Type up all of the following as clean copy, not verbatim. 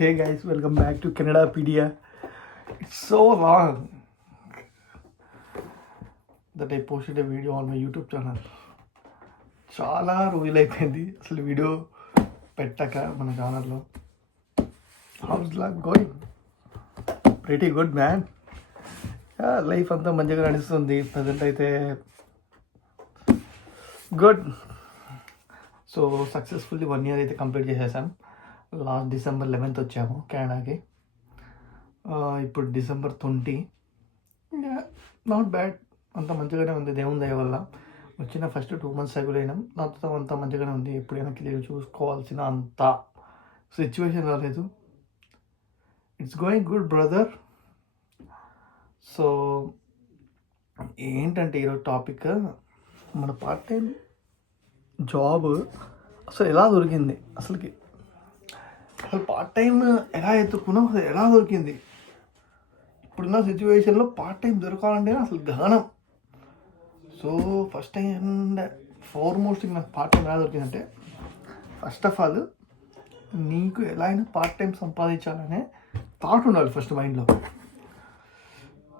Hey guys, welcome back to Canadapedia. It's so long that I posted a video on my YouTube channel. చాలా రోజులు అయిపోయింది అసలు video పెట్టాక మన ఛానల్లో. House life going? Pretty good man. Life అంతా మంచిగా నడుస్తుంది ప్రజెంట్ అయితే. గుడ్. సో సక్సెస్ఫుల్లీ 1 year అయితే కంప్లీట్ చేసేసాం. లాస్ట్ December 11th వచ్చాము కెనడాకి. ఇప్పుడు December 20. నాట్ బ్యాడ్, అంత మంచిగానే ఉంది దేవుని దయ వల్ల. వచ్చిన ఫస్ట్ 2 months అయిపోయినాం. నాతో అంతా మంచిగానే ఉంది. ఎప్పుడైనా క్లియర్ చూసుకోవాల్సిన అంత సిచ్యువేషన్ రాలేదు. It's going good brother. So ఏంటంటే ఈరోజు టాపిక్, మన పార్ట్ టైం జాబ్ అసలు ఎలా దొరికింది, అసలు పార్ట్ టైం ఎలా ఎత్తుకున్నాం, అసలు ఎలా దొరికింది. ఇప్పుడున్న సిచ్యువేషన్లో పార్ట్ టైం దొరకాలంటే అసలు గహనం. సో ఫస్ట్ అండ్ ఫార్మోస్ట్ నాకు పార్ట్ టైం ఎలా దొరికిందంటే, ఫస్ట్ ఆఫ్ ఆల్ నీకు ఎలా అయినా పార్ట్ టైం సంపాదించాలనే థాట్ ఉండాలి ఫస్ట్ మైండ్లో.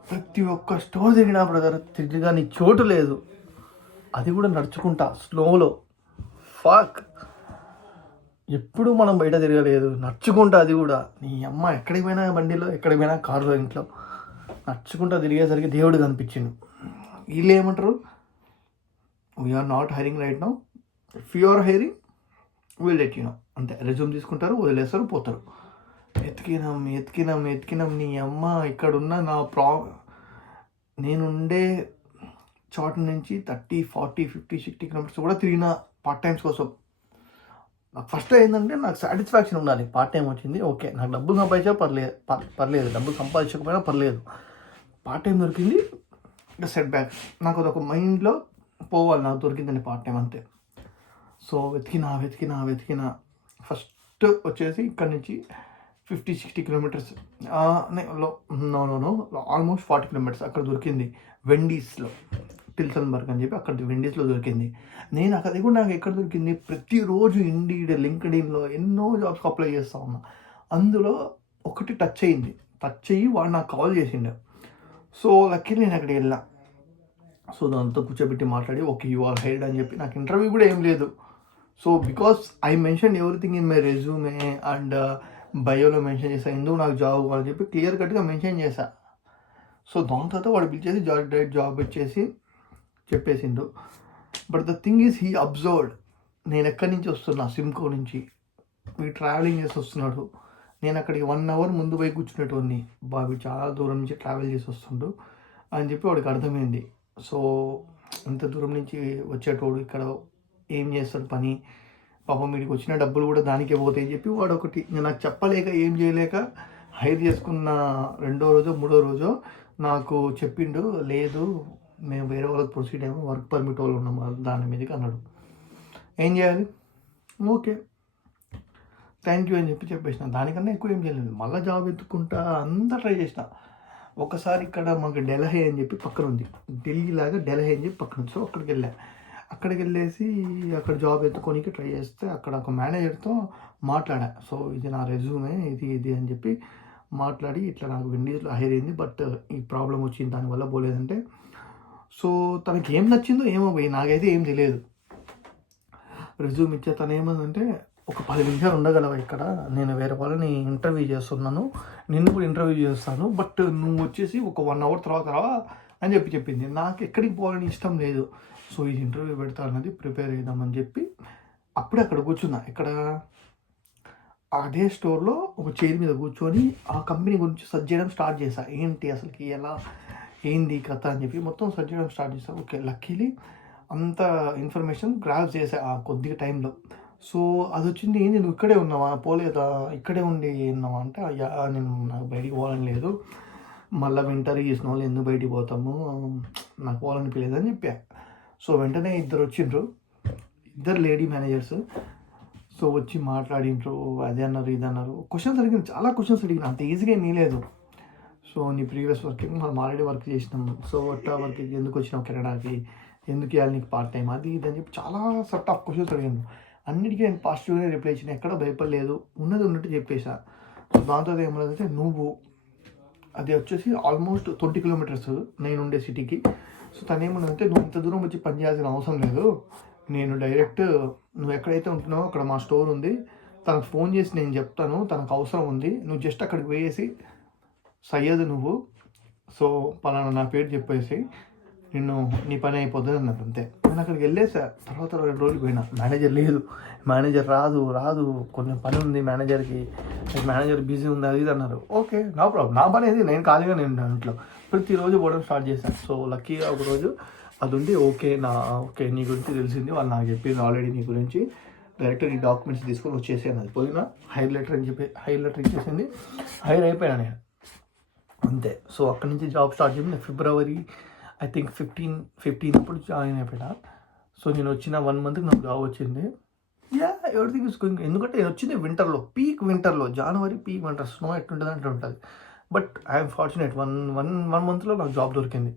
ప్రతి ఒక్క స్టోర్ తిరిగినా బ్రదర్, తిరిగిగా నీ చోటు లేదు, అది కూడా నడుచుకుంటా స్లోలో. ఫాక్, ఎప్పుడు మనం బయట తిరగలేదు, నడుచుకుంటా. అది కూడా నీ అమ్మ ఎక్కడికి పోయినా బండిలో, ఎక్కడికి పోయినా కారులో, ఇంట్లో నడుచుకుంటా తిరిగేసరికి దేవుడు కనిపించిండు. వీళ్ళు ఏమంటారు, we are not hiring right now, if you are hiring will let you know. అంతే, రెజ్యూమ్ తీసుకుంటారు, వదిలేస్తారు, పోతారు. ఎతికినాం నీ అమ్మ. ఇక్కడున్న నా నేనుండే చోట నుంచి 30, 40, 50, 60 కిలోమీటర్స్ కూడా తిరిగిన పార్ట్ టైమ్స్ కోసం. నాకు ఫస్ట్ ఏంటంటే, నాకు సాటిస్ఫాక్షన్ ఉండాలి. పార్ట్ టైం వచ్చింది, ఓకే, నాకు డబ్బులు సంపాదించా పర్లేదు, డబ్బులు సంపాదించకపోయినా పర్లేదు, పార్ట్ టైం దొరికింది, ఇంకా సెట్ బ్యాక్. నాకు అదొక మైండ్లో పోవాలి, నాకు దొరికిందని పార్ట్ టైం, అంతే. సో వెతికినా ఫస్ట్ వచ్చేసి ఇక్కడ నుంచి 50-60 కిలోమీటర్స్, ఆల్మోస్ట్ 40 కిలోమీటర్స్ అక్కడ దొరికింది. వెండీస్లో, టిల్సన్బర్గ్ అని చెప్పి అక్కడ వెండీస్లో దొరికింది. నేను అక్కడ కూడా నాకు ఎక్కడ దొరికింది, ప్రతిరోజు ఇండీడ్, లింక్డ్ఇన్లో ఎన్నో జాబ్స్కి అప్లై చేస్తూ ఉన్నా. అందులో ఒకటి టచ్ అయ్యి వాడు నాకు కాల్ చేసిండు. సో లక్కీ నేను అక్కడికి వెళ్ళా. సో దాంతో కూర్చోబెట్టి మాట్లాడి, ఓకే యు ఆర్ హైర్డ్ అని చెప్పి, నాకు ఇంటర్వ్యూ కూడా ఏం లేదు. So because I mention everything in my resume and బయోలో మెన్షన్ చేశాను, ఎందుకు నాకు జాబ్ కావాలని చెప్పి క్లియర్ కట్గా మెన్షన్ చేశా. సో దాని తర్వాత వాడు పిలిచేసి జాబ్ ఇచ్చేసి చెప్పేసిండు. But the thing is, he observed నేను ఎక్కడి నుంచి వస్తున్నా, సిమ్కో నుంచి వీడు ట్రావెలింగ్ చేసి వస్తున్నాడు. నేను అక్కడికి 1 hour ముందు పోయి కూర్చునేటోడిని, బాబు చాలా దూరం నుంచి ట్రావెల్ చేసి వస్తుండు అని చెప్పి వాడికి అర్థమైంది. సో ఇంత దూరం నుంచి వచ్చేటోడు ఇక్కడ ఏం చేస్తాడు పని, పాపం వీడికి వచ్చిన డబ్బులు కూడా దానికే పోతాయి అని చెప్పి వాడు ఒకటి నాకు చెప్పలేక, ఏం చేయలేక, హైర్ చేసుకున్న 2వ రోజో 3వ రోజో నాకు చెప్పిండు, లేదు మేము వేరే వాళ్ళకి ప్రొసీడ్ అయ్యాము, వర్క్ పర్మిట్ వాళ్ళు ఉన్నాము దాని మీదకి అన్నాడు. ఏం చేయాలి, ఓకే థ్యాంక్ యూ అని చెప్పేసిన. దానికన్నా ఎక్కువ ఏం చేయలేదు. మళ్ళీ జాబ్ ఎత్తుకుంటా అంతా ట్రై చేసిన. ఒకసారి ఇక్కడ మాకు డెల్హీ అని చెప్పి పక్కన ఉంది, ఢిల్లీ లాగా డెల్హీ అని చెప్పి పక్కన ఉంది. సో అక్కడికి వెళ్ళేసి అక్కడ జాబ్ ఎత్తుకోనికి ట్రై చేస్తే అక్కడ ఒక మేనేజర్తో మాట్లాడా. సో ఇది నా రెజ్యూమే, ఇది అని చెప్పి మాట్లాడి, ఇట్లా నాకు విండీస్లో హైర్ అయింది, బట్ ఈ ప్రాబ్లం వచ్చింది, దానివల్ల పోలేదంటే. సో తనకి ఏం నచ్చిందో ఏమో పోయి, నాకైతే ఏం తెలియదు. రెజ్యూమ్ ఇచ్చే తను ఏమందంటే, ఒక 10 నిమిషాలు ఉండగలవా ఇక్కడ, నేను వేరే వాళ్ళని ఇంటర్వ్యూ చేస్తున్నాను, నిన్ను కూడా ఇంటర్వ్యూ చేస్తాను, బట్ నువ్వు వచ్చేసి ఒక 1 hour తర్వాత రావా అని చెప్పింది. నాకు ఎక్కడికి పోవాలని ఇష్టం లేదు. సో ఇది ఇంటర్వ్యూ పెడతా అన్నది, ప్రిపేర్ అవుదామని చెప్పి అప్పుడే అక్కడ కూర్చున్నా. ఇక్కడ అదే స్టోర్లో ఒక చైర్ మీద కూర్చొని ఆ కంపెనీ గురించి సర్చ్ చేయడం స్టార్ట్ చేశా. ఏంటి అసలుకి, ఎలా ఏంది కథ అని చెప్పి మొత్తం సర్చ్ చేయడం స్టార్ట్ చేశాను. ఓకే, లక్కీలీ అంత ఇన్ఫర్మేషన్ గ్రాప్ చేసా ఆ కొద్దిగా టైంలో. సో అది వచ్చింది, ఏంది నువ్వు ఇక్కడే ఉన్నావా, పోలేదా, ఇక్కడే ఉండి ఉన్నావా అంటే, నేను నాకు బయటికి పోవాలని లేదు, మళ్ళీ వింటర్ ఈ స్నోలో ఎందుకు బయటికి పోతాము, నాకు పోవాలనిపించలేదని చెప్పా. సో వెంటనే 2 వచ్చిండ్రు, 2 లేడీ మేనేజర్స్. సో వచ్చి మాట్లాడిండ్రు, అదే అన్నారు, ఇది అన్నారు, క్వశ్చన్స్ అడిగిన, చాలా క్వశ్చన్స్ అడిగిన, అంత ఈజీగా ఏమీ లేదు. సో నీ ప్రీవియస్ వర్క్, మనం ఆల్రెడీ వర్క్ చేసినాము, సో వర్క్ ఎందుకు వచ్చినావు కెనడాకి, ఎందుకు ఇవ్వాలి నీకు పార్ట్ టైం, అది ఇది అని చెప్పి చాలా సెట్ ఆఫ్ క్వశ్చన్స్ అడిగాను. అన్నిటికీ నేను పాజిటివ్గానే రిప్లై ఇచ్చిన, ఎక్కడ భయపడలేదు, ఉన్నది ఉన్నట్టు చెప్పేసా. దాంతో ఏమన్నదంటే నువ్వు అది వచ్చేసి ఆల్మోస్ట్ 20 కిలోమీటర్స్ నేను ఉండే సిటీకి. సో తను ఏమన్నదంటే నువ్వు ఇంత దూరం వచ్చి పని చేయాల్సిన అవసరం లేదు, నేను డైరెక్ట్ నువ్వు ఎక్కడైతే ఉంటున్నావో అక్కడ మా స్టోర్ ఉంది, తనకు ఫోన్ చేసి నేను చెప్తాను, తనకు అవసరం ఉంది, నువ్వు జస్ట్ అక్కడికి పోయేసి సయ్యద్ నువ్వు, సో పలానా నా పేరు చెప్పేసి నిన్ను నీ పని అయిపోతుంది అన్నది. అంతే. నేను అక్కడికి వెళ్ళేసా. తర్వాత 2 రోజులు పోయినా, మేనేజర్ లేదు, మేనేజర్ రాదు కొంచెం పని ఉంది మేనేజర్కి, మేనేజర్ బిజీ ఉంది అది ఇది అన్నారు. ఓకే, నో ప్రాబ్లం, నా పని అది, నేను ఖాళీగా నేను ఇంట్లో ప్రతిరోజు పోవడం స్టార్ట్ చేశాను. సో లక్కీగా ఒకరోజు అది ఉండి ఓకే నీ గురించి తెలిసింది, వాళ్ళు నాకు చెప్పింది ఆల్రెడీ నీ గురించి, డైరెక్ట్ నీ డాక్యుమెంట్స్ తీసుకొని వచ్చేసాను. అది పోయినా హైర్ లెటర్ ఇచ్చేసింది, హైర్ అయిపోయాను నేను. అంతే. సో అక్కడి నుంచి జాబ్ స్టార్ట్ చేసి ఫిబ్రవరి ఐ థింక్ 15 అప్పుడు జాయిన్ అయిపోయినా. సో నేను వచ్చిన 1 మంత్కి నాకు జాబ్ వచ్చింది. Everything is going. ఎందుకంటే నేను వచ్చింది వింటర్లో, పీక్ వింటర్లో, జనవరి పీక్ వింటర్, స్నో ఎట్లుంటుంది అంటే ఉంటుంది. బట్ ఐఎమ్ ఫార్చునేట్, వన్ మంత్లో నాకు జాబ్ దొరికింది.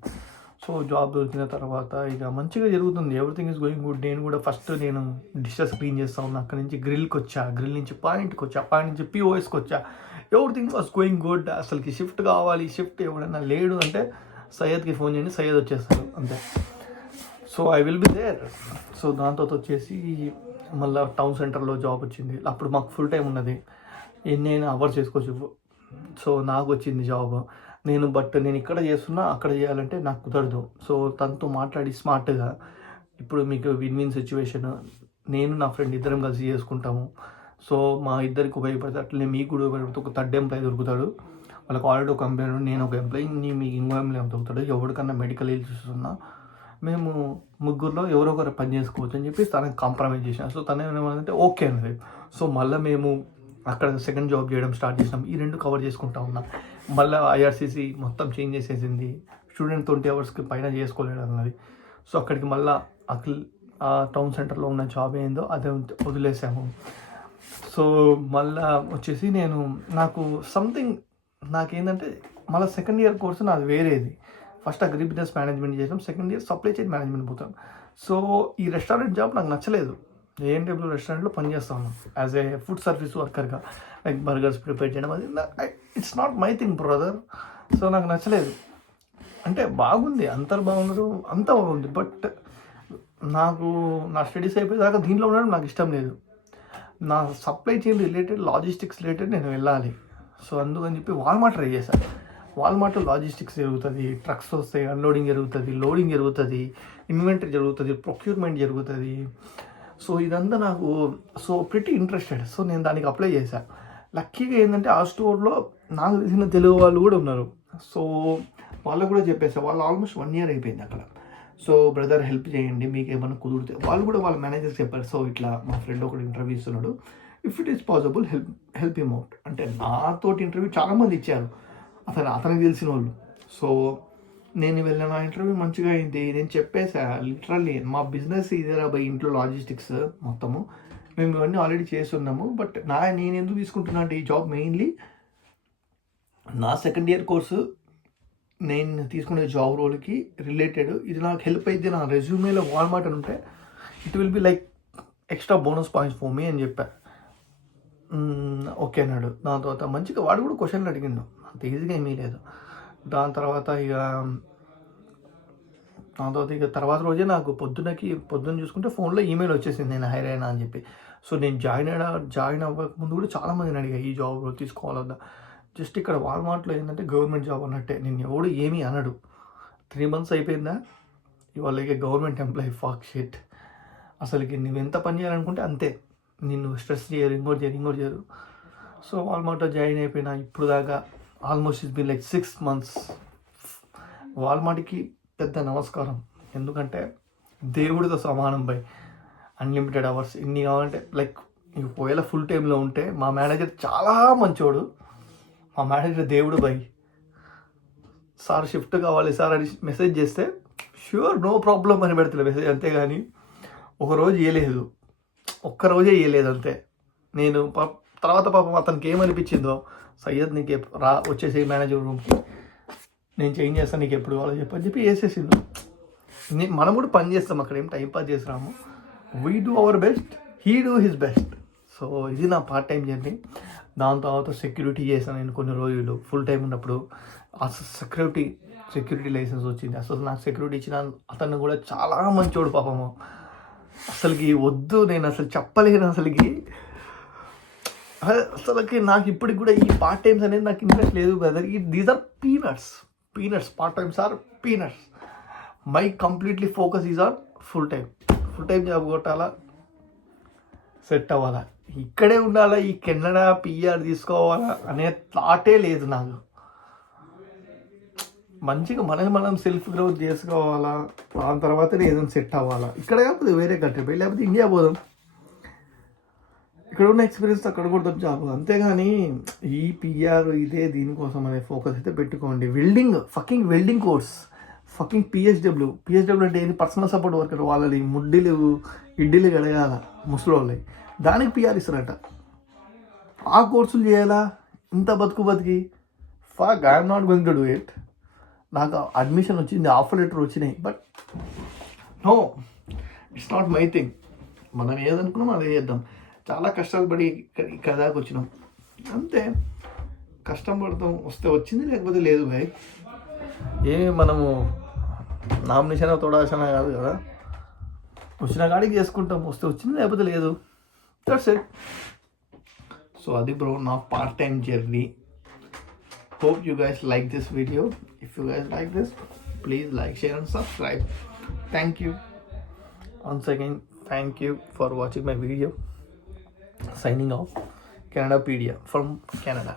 సో జాబ్ దొరికిన తర్వాత ఇక మంచిగా జరుగుతుంది, ఎవ్రీథింగ్ ఈజ్ గోయింగ్ గుడ్. నేను కూడా ఫస్ట్ నేను డిషెస్ క్లీన్ చేస్తా ఉన్నా, అక్కడి నుంచి గ్రిల్కి వచ్చా, గ్రిల్ నుంచి పాయింట్కి వచ్చా, పాయింట్ నుంచి POSకి వచ్చా, ఎవ్రీథింగ్ వాస్ గోయింగ్ గుడ్. అసలుకి షిఫ్ట్ కావాలి, షిఫ్ట్ ఎవడన్నా లేడు అంటే సయ్యద్కి ఫోన్ చేయండి, సయ్యద్ వచ్చేస్తారు అంతే. So I will be there. సో దాంతో వచ్చేసి మళ్ళీ టౌన్ సెంటర్లో జాబ్ వచ్చింది. అప్పుడు మాకు ఫుల్ టైం ఉన్నది, ఎన్నైనా అవర్స్ చేసుకోవచ్చు. సో నాకు వచ్చింది జాబ్. నేను ఇక్కడ చేస్తున్నా, అక్కడ చేయాలంటే నాకు కుదరదు. సో తనతో మాట్లాడి స్మార్ట్గా, ఇప్పుడు మీకు విన్ సిచ్యువేషన్, నేను నా ఫ్రెండ్ ఇద్దరం కలిసి చేసుకుంటాము. సో మా ఇద్దరికి ఉపయోగపడితే అట్లనే మీకు కూడా ఉపయోగపడితే ఒక 3rd ఎంప్లాయీ దొరుకుతాడు. వాళ్ళకి ఆల్రెడీ ఒక ఎంప్లాయీ, నేను ఒక ఎంప్లాయీ, మీకు ఇంకో ఎంప్లాయీ దొరుకుతాడు. ఎవరికన్నా మెడికల్ హెల్త్ చూస్తున్నా మేము ముగ్గురులో ఎవరో ఒకరు పని చేసుకోవచ్చు అని చెప్పి తనకి కాంప్రమైజ్ చేసాం. సో తను ఏమంటే ఓకే అన్నది. సో మళ్ళీ మేము అక్కడ సెకండ్ జాబ్ చేయడం స్టార్ట్ చేసినాం. ఈ 2 కవర్ చేసుకుంటా ఉన్నాం. మళ్ళీ IRCC మొత్తం చేంజ్ చేసేసింది, స్టూడెంట్ 20 అవర్స్కి పైన చేసుకోలేడు అన్నది. సో అక్కడికి మళ్ళీ ఆ టౌన్ సెంటర్లో ఉన్న జాబ్ ఏందో అదే వదిలేసాము. సో మళ్ళీ వచ్చేసి నాకేంటంటే మళ్ళీ సెకండ్ ఇయర్ కోర్సు నాది వేరేది. ఫస్ట్ అగ్రి బిజినెస్ మేనేజ్మెంట్ చేసాం, second year supply chain management పోతాం. సో ఈ రెస్టారెంట్ జాబ్ నాకు నచ్చలేదు. ANW రెస్టారెంట్లో పనిచేస్తా ఉన్నాం యాజ్ ఏ ఫుడ్ సర్వీస్ వర్కర్గా, లైక్ బర్గర్స్ ప్రిపేర్ చేయడం, అది it's not my thing brother. So నాకు నచ్చలేదు. అంటే బాగుంది, అంతా బాగుంది, బట్ నాకు నా స్టడీస్ అయిపోయేదాకా దీంట్లో ఉండడం నాకు ఇష్టం లేదు. నా supply chain related, logistics related నేను వెళ్ళాలి. సో అందుకని చెప్పి వాల్మార్ట్ ట్రై చేశాను. వాల్మార్ట్లో లాజిస్టిక్స్ జరుగుతుంది, ట్రక్స్ వస్తాయి, అన్లోడింగ్ జరుగుతుంది, లోడింగ్ జరుగుతుంది, ఇన్వెంటరీ జరుగుతుంది, ప్రొక్యూర్మెంట్ జరుగుతుంది. సో ఇదంతా నాకు ప్రిటీ ఇంట్రెస్టెడ్. సో నేను దానికి అప్లై చేశాను. లక్కీగా ఏంటంటే ఆ స్టోర్లో నాకు తెలిసిన తెలుగు వాళ్ళు కూడా ఉన్నారు. సో వాళ్ళు కూడా చెప్పేసారు, వాళ్ళు ఆల్మోస్ట్ 1 year అయిపోయింది అక్కడ. సో బ్రదర్ హెల్ప్ చేయండి, మీకు ఏమైనా కుదిరితే. వాళ్ళు కూడా వాళ్ళ మేనేజర్స్ చెప్పారు, సో ఇట్లా మా ఫ్రెండ్ ఒకటి ఇంటర్వ్యూ ఇస్తున్నాడు, if it is possible help him out. అంటే నాతోటి ఇంటర్వ్యూ చాలామంది ఇచ్చారు, అతనికి తెలిసిన వాళ్ళు. సో నేను వెళ్ళిన ఇంటర్వ్యూ మంచిగా అయింది. నేను చెప్పేసా లిటరల్లీ మా బిజినెస్ ఇదేరా బై, ఇంట్లో లాజిస్టిక్స్ మొత్తము మేము ఇవన్నీ ఆల్రెడీ చేస్తున్నాము. బట్ నేను ఎందుకు తీసుకుంటున్నా అంటే ఈ జాబ్ మెయిన్లీ నా సెకండ్ ఇయర్ కోర్సు, నేను తీసుకునే జాబ్ రోల్కి రిలేటెడ్, ఇది నాకు హెల్ప్ అయితే నా రెజ్యూమేలో వాల్మార్ట్ అని ఉంటే it will be like extra bonus points for me అని చెప్పా. ఓకే అన్నాడు. దాని తర్వాత మంచిగా వాడు కూడా క్వశ్చన్లు అడిగిండు, అంత ఈజీగా ఏమీ లేదు. దాని తర్వాత తర్వాత రోజే నాకు పొద్దున్న చూసుకుంటే ఫోన్లో ఈమెయిల్ వచ్చేసింది నేను హైర్ అయినా అని చెప్పి. సో నేను జాయిన్ అవ్వకముందు కూడా చాలామందిని అడిగా ఈ జాబ్ తీసుకోవాలన్నా. జస్ట్ ఇక్కడ వాల్మార్ట్లో ఏంటంటే గవర్నమెంట్ జాబ్ అన్నట్టే, నేను ఎవడు ఏమీ అనడు. 3 months అయిపోయిందా, ఇవాళ గవర్నమెంట్ ఎంప్లాయీ, ఫాక్ షిట్. అసలుకి నువ్వు ఎంత పని చేయాలనుకుంటే అంతే, నిన్ను స్ట్రెస్ చేయరు, ఇంకోటి చేయరు. సో వాల్మార్ట్లో జాయిన్ అయిపోయినా. ఇప్పుడు దాకా almost it's been like 6 months. వాల్మార్ట్కి పెద్ద నమస్కారం, ఎందుకంటే దేవుడితో సమానం బై. అన్లిమిటెడ్ అవర్స్ ఇన్ని కావాలంటే, లైక్ ఒకవేళ ఫుల్ టైంలో ఉంటే మా మేనేజర్ చాలా మంచోడు, మా మేనేజర్ దేవుడు బై. సార్ షిఫ్ట్ కావాలి సార్ అని మెసేజ్ చేస్తే ష్యూర్ నో ప్రాబ్లం అని పెడతాడు మెసేజ్, అంతేగాని ఒక్కరోజే ఇవ్వలేదు అంతే. నేను తర్వాత పాపం అతనికి ఏమనిపించిందో, సయ్యద్ నీకు వచ్చేసి మేనేజర్ రూమ్కి నేను చేంజ్ చేస్తాను, నీకు ఎప్పుడు కావాలో చెప్పి వేసేసిండు. మనం కూడా పని చేస్తాం అక్కడ, ఏం టైం పాస్ చేస్తున్నాము. We do our best, he do his best. So so ఇది నా పార్ట్ టైం జర్నీ. దాని తర్వాత సెక్యూరిటీ చేశాను నేను కొన్ని రోజులు ఫుల్ టైం ఉన్నప్పుడు. అసలు సెక్యూరిటీ లైసెన్స్ వచ్చింది. అసలు నాకు సెక్యూరిటీ ఇచ్చిన అతను కూడా చాలా మంచోడు పాపము. అసలుకి వద్దు, నేను అసలు చెప్పలేను అసలుకి. అసలుకి నాకు ఇప్పటికి కూడా ఈ పార్ట్ టైమ్స్ అనేది నాకు ఇంట్రెస్ట్ లేదు brother. These are peanuts. Part times are peanuts. My completely focus is on full time job కొట్టాలా, సెట్ అవ్వాలా, ఇక్కడే ఉండాలా, ఈ కెనడా పిఆర్ తీసుకోవాలా అనే థాటే లేదు నాకు. మంచిగా మనం సెల్ఫ్ గ్రోత్ చేసుకోవాలా, దాని తర్వాతనే ఏదైనా సెట్ అవ్వాలా. ఇక్కడ కాకపోతే వేరే కంట్రీ పోయి, లేకపోతే ఇండియా పోదాం. ఇక్కడ ఉన్న ఎక్స్పీరియన్స్ అక్కడ కూడా జాబ్. అంతేగాని ఈ పిఆర్ ఇదే దీనికోసం అనే ఫోకస్ అయితే పెట్టుకోండి. వెల్డింగ్ కోర్స్, పిహెచ్డబ్ల్యూ అంటే ఏంటి? Personal support worker. వాళ్ళని ఇడ్లీలు కడగాల ముసలి దానికి పిఆర్ ఇస్తారట. ఆ కోర్సులు చేయాలా ఇంత బతికి? I'm not going to do it. నాకు అడ్మిషన్ వచ్చింది, ఆఫర్ లెటర్ వచ్చినాయి, but no, it's not my thing. మనం ఏదనుకున్నాం అదే చేద్దాం. చాలా కష్టాలు పడి ఇక్కడ దాకా వచ్చినాం, అంతే. కష్టం పడతాం, వస్తే వచ్చింది, లేకపోతే లేదు భాయ్. మనము నామినేషన్ తోడాసన కాదు కదా, వచ్చిన కాడికి చేసుకుంటాం. వస్తే వచ్చింది, లేకపోతే లేదు. That's it. సో అది బ్రో నా part time journey. Hope you guys like this video. If you guys like this, please like, share and subscribe. Thank you. Once again, thank you for watching my video. Signing off, Canadapedia from Canada.